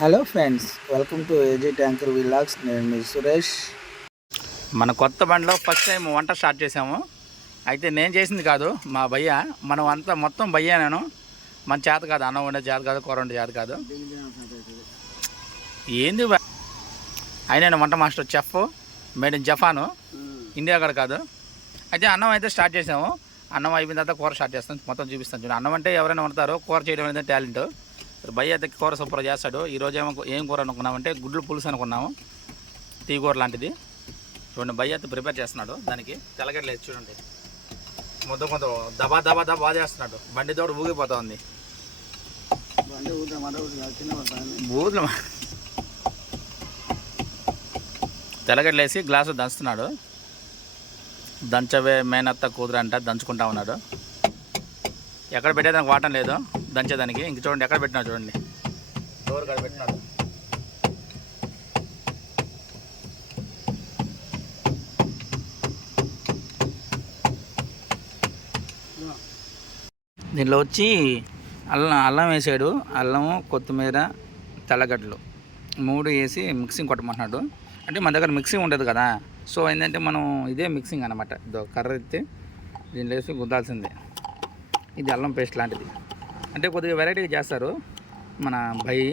Hello friends, welcome to AG tanker vlogs. నేను మీ సురేష్. మన కొత్త బండిలో ఫస్ట్ టైం వంట స్టార్ట్ చేసాము. అయితే నేను చేసింది కాదు, మా భయ్య. మనం అంతా మొత్తం భయ్యా. నేను మన చేత కాదు, అన్నం వండే చేత కాదు, కూర వండే చేత కాదు. ఏంది అయినా వంట master, chef, made in Japan, India కూడా కాదు. అయితే అన్నం అయితే స్టార్ట్ చేసాము. అన్నం అయిపోయిన తర్వాత కూర స్టార్ట్ చేస్తాం. మొత్తం చూపిస్తాను చూడండి. అన్నం అంటే ఎవరైనా వండుతారో, కూర చేయడం అనేది టాలెంట్. భయ్య అయితే కూర సూపర్ చేస్తాడు. ఈరోజు ఏం కూర అనుకున్నామంటే గుడ్లు పులుసు అనుకున్నాము, టీ కూర లాంటిది. చూడండి, భయ్య అయితే ప్రిపేర్ చేస్తున్నాడు. దానికి తెల్లగడ్డలు వేసి చూడండి, ముద్ద కొంత దబా దబా దబా చేస్తున్నాడు. బండి తోడు ఊగిపోతా ఉంది. బూతులు తెల్లగడ్డలు వేసి గ్లాసు దంచుతున్నాడు. దంచవే మేనత్త కూతురు అంట, దంచుకుంటా ఉన్నాడు. ఎక్కడ పెట్టేదానికి వాటం లేదు దంచేదానికి. ఇంక చూడండి ఎక్కడ పెట్టినాడు, చూడండి డోర్ కాడ పెట్టినాడు. దీనిలో వచ్చి అల్లం వేసాడు. అల్లము, కొత్తిమీర, తెల్లగడ్డలు 3 వేసి మిక్సింగ్ కొట్టమంటున్నాడు. అంటే మన దగ్గర మిక్సింగ్ ఉండదు కదా, సో ఏంటంటే మనం ఇదే మిక్సింగ్ అనమాట. కర్ర ఎత్తి దీనిలో వేసి గుద్దాల్సిందే. ఇది అల్లం పేస్ట్ లాంటిది. అంటే కొద్దిగా వెరైటీగా చేస్తారు మన భయ్.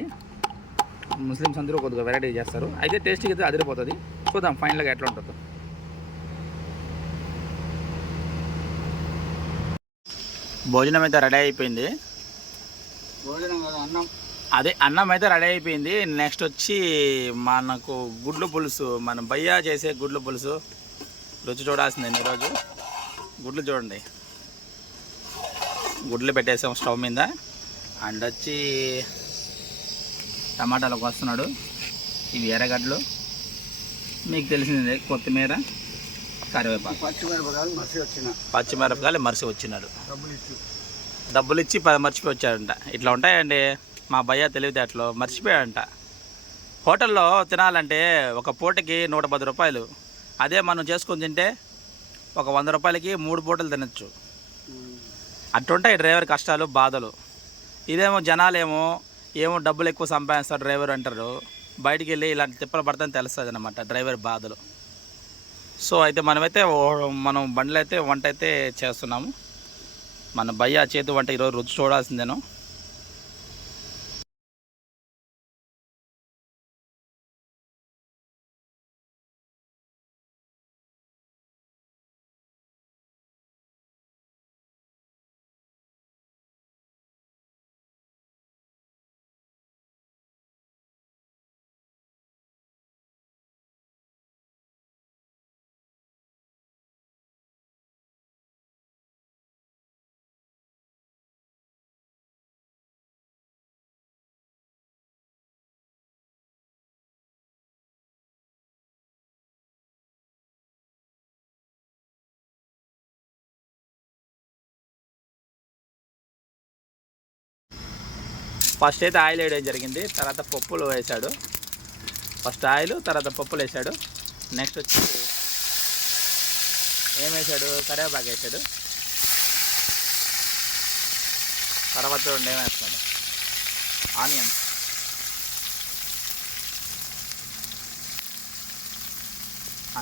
ముస్లిమ్స్ అందరూ కొద్దిగా వెరైటీగా చేస్తారు. అయితే టేస్ట్కి అయితే అదిరిపోతుంది. చూద్దాం ఫైనల్గా ఎట్లా ఉంటుందో. భోజనం అయితే రెడీ అయిపోయింది. భోజనం కదా, అన్నం. అదే అన్నం అయితే రెడీ అయిపోయింది. నెక్స్ట్ వచ్చి మనకు గుడ్లు పులుసు, మన భయ్యా చేసే గుడ్లు పులుసు రుచి చూడాల్సిందే. ఈరోజు గుడ్లు చూడండి, గుడ్లు పెట్టేసాం స్టవ్ మీద. అండ్ వచ్చి టమాటాలకు వస్తున్నాడు. ఇవి ఎర్రగడ్డలు, మీకు తెలిసిందే, కొత్తిమీర, కరివేపాకు, పచ్చిమిరపకాయలు మరిసి వచ్చినాడు. డబ్బులు ఇచ్చి మర్చిపోయి వచ్చాడంట. ఇట్లా ఉంటాయండి మా భయ్య తెలివితేటలు. మర్చిపోయాడంట. హోటల్లో తినాలంటే ఒక పూటకి 110 రూపాయలు. అదే మనం చేసుకొని తింటే ఒక 100 రూపాయలకి 3 పూటలు తినచ్చు. అట్లుంటాయి డ్రైవర్ కష్టాలు, బాధలు. ఇదేమో జనాలేమో డబ్బులు ఎక్కువ సంపాదిస్తాడు డ్రైవర్ అంటారు. బయటికి వెళ్ళి ఇలాంటి తిప్పలు పడతాని తెలుస్తుంది అన్నమాట డ్రైవర్ బాధలు. సో అయితే మనం బండ్లు అయితే వంట అయితే చేస్తున్నాము. మన భయ్య చేతి వంట ఈరోజు రుచి చూడాల్సిందేను. ఫస్ట్ అయితే ఆయిల్ వేయడం జరిగింది. తర్వాత పప్పులు వేసాడు. ఫస్ట్ ఆయిల్, తర్వాత పప్పులు వేసాడు. నెక్స్ట్ వచ్చి ఏం వేసాడు, కరివేపాకు వేసాడు. తర్వాత చూడండి ఏం వేస్తున్నాడు, ఆనియన్స్.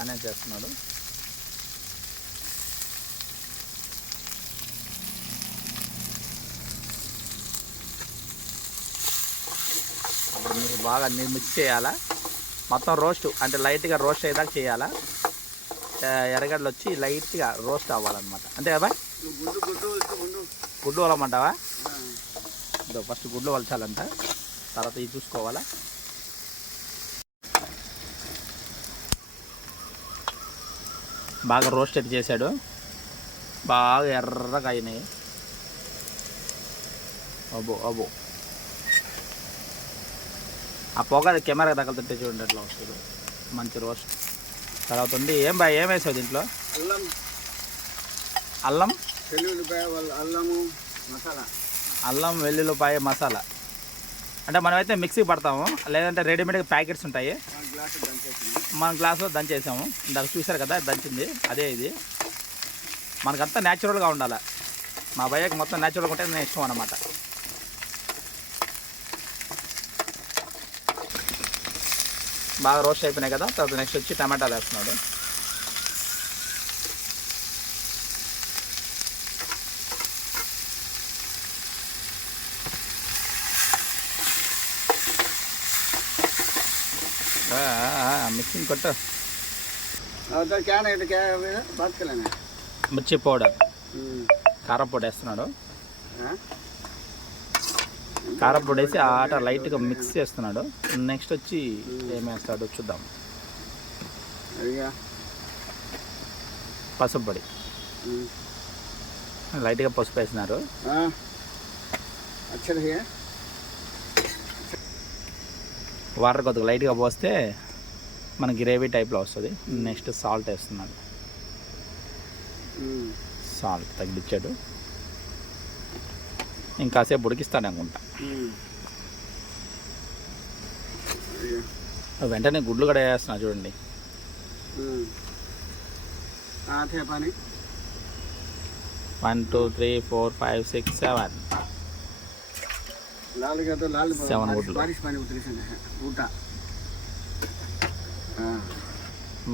ఆనియన్స్ వేస్తున్నాడు. అప్పుడు మీకు బాగా మిక్స్ చేయాలా. మొత్తం రోస్ట్ అంటే లైట్గా రోస్ట్ అయ్యేదాకా చేయాలా. ఎర్రగడ్డలు వచ్చి లైట్గా రోస్ట్ అవ్వాలన్నమాట. అంతే కదా? గుడ్లు వలమంటావా? ఫస్ట్ గుడ్లు వలచాలంట, తర్వాత ఇది చూసుకోవాలా. బాగా రోస్టెడ్ చేశాడు. బాగా ఎర్రగా అయినాయి. అబ్బో ఆ పొగ కెమెరా తగలుతుంటే చూడండి అట్లా వస్తుంది. మంచి రోస్ట్. తర్వాత ఉంది ఏం వేసావు దీంట్లో? అల్లం, అల్లం వెల్లుల్లిపాయ మసాలా. అంటే మనమైతే మిక్సీ పడతాము, లేదంటే రెడీమేడ్గా ప్యాకెట్స్ ఉంటాయి. మన గ్లాసులో దంచేసాము. ఇందాక చూసారు కదా దంచింది, అదే ఇది. మనకంతా న్యాచురల్గా ఉండాలి. మా భయ్యకి మొత్తం న్యాచురల్గా ఉంటే నేను ఇష్టం అన్నమాట. బాగా రోస్ట్ అయిపోయినాయి కదా. తర్వాత నెక్స్ట్ వచ్చి టమాటాలు వేస్తున్నాడు. మిక్సింగ్ కొట్టు. మిర్చి పౌడర్, కారం పొడి వేస్తున్నాడు. కారం పొడి వేసి ఆ ఆట లైట్గా మిక్స్ చేస్తున్నాడు. నెక్స్ట్ వచ్చి ఏమేస్తాడు చూద్దాం. పసుపు పొడి, లైట్గా పసుపు వేసినారు. వాటర్ కొద్దిగా లైట్గా పోస్తే మన గ్రేవీ టైప్లో వస్తుంది. నెక్స్ట్ సాల్ట్ వేస్తున్నాడు. సాల్ట్ తగ్గించాడు. ఇంకాసేపు ఉడికిస్తాడు అనుకుంటా. వెంటనే గుడ్లు కూడా వేస్తున్నా చూడండి. 1 2 3 4 5 6 7 7 గుడ్లు.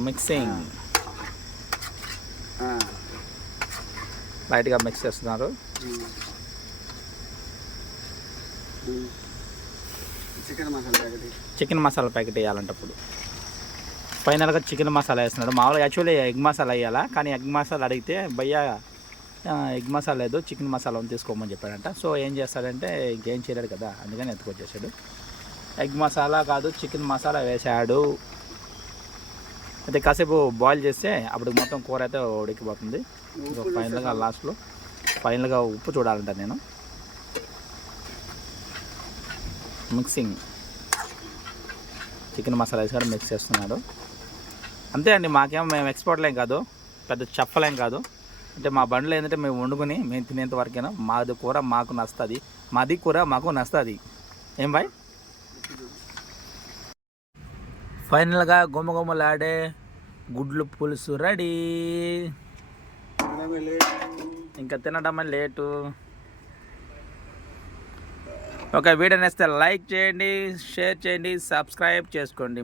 మిక్సింగ్ లైట్గా మిక్స్ చేస్తున్నారు. చికెన్ మసాలా ప్యాకెట్ వేయాలంటప్పుడు ఫైనల్గా చికెన్ మసాలా వేస్తున్నాడు. మామూలుగా యాక్చువల్లీ ఎగ్ మసాలా వేయాలా, కానీ ఎగ్ మసాలా అడిగితే భయ్యా ఎగ్ మసాలా లేదు చికెన్ మసాలా తీసుకోమని చెప్పాడంట. సో ఏం చేస్తాడంటే ఇంకేం చేయలేడు కదా, అందుకని ఎత్తుకొచ్చేసాడు. ఎగ్ మసాలా కాదు చికెన్ మసాలా వేసాడు. అయితే కాసేపు బాయిల్ చేస్తే అప్పుడు మొత్తం కూర అయితే ఉడికిపోతుంది. ఫైనల్గా లాస్ట్లో ఫైనల్గా ఉప్పు చూడాలంట నేను. మిక్సింగ్ చికెన్ మసాలా వేసి కూడా మిక్స్ చేస్తున్నాడు. అంతే అండి. మేము ఎక్స్పోర్ట్లేం కాదు, పెద్ద చెప్పలేం కాదు. అంటే మా బండ్లో ఏంటంటే మేము వండుకొని మేము తినేంత వరకైనా మాది కూర మాకు నస్తుంది, మాది కూర మాకు నస్తుంది. ఏం బాయ్? ఫైనల్గా గుమ్మగుమ్మలాడే గుడ్లు పులుసు రెడీ. ఇంకా తినడమే లేటు. ఒక వీడియో నేస్తే లైక్ చేయండి, షేర్ చేయండి, సబ్స్క్రైబ్ చేసుకోండి.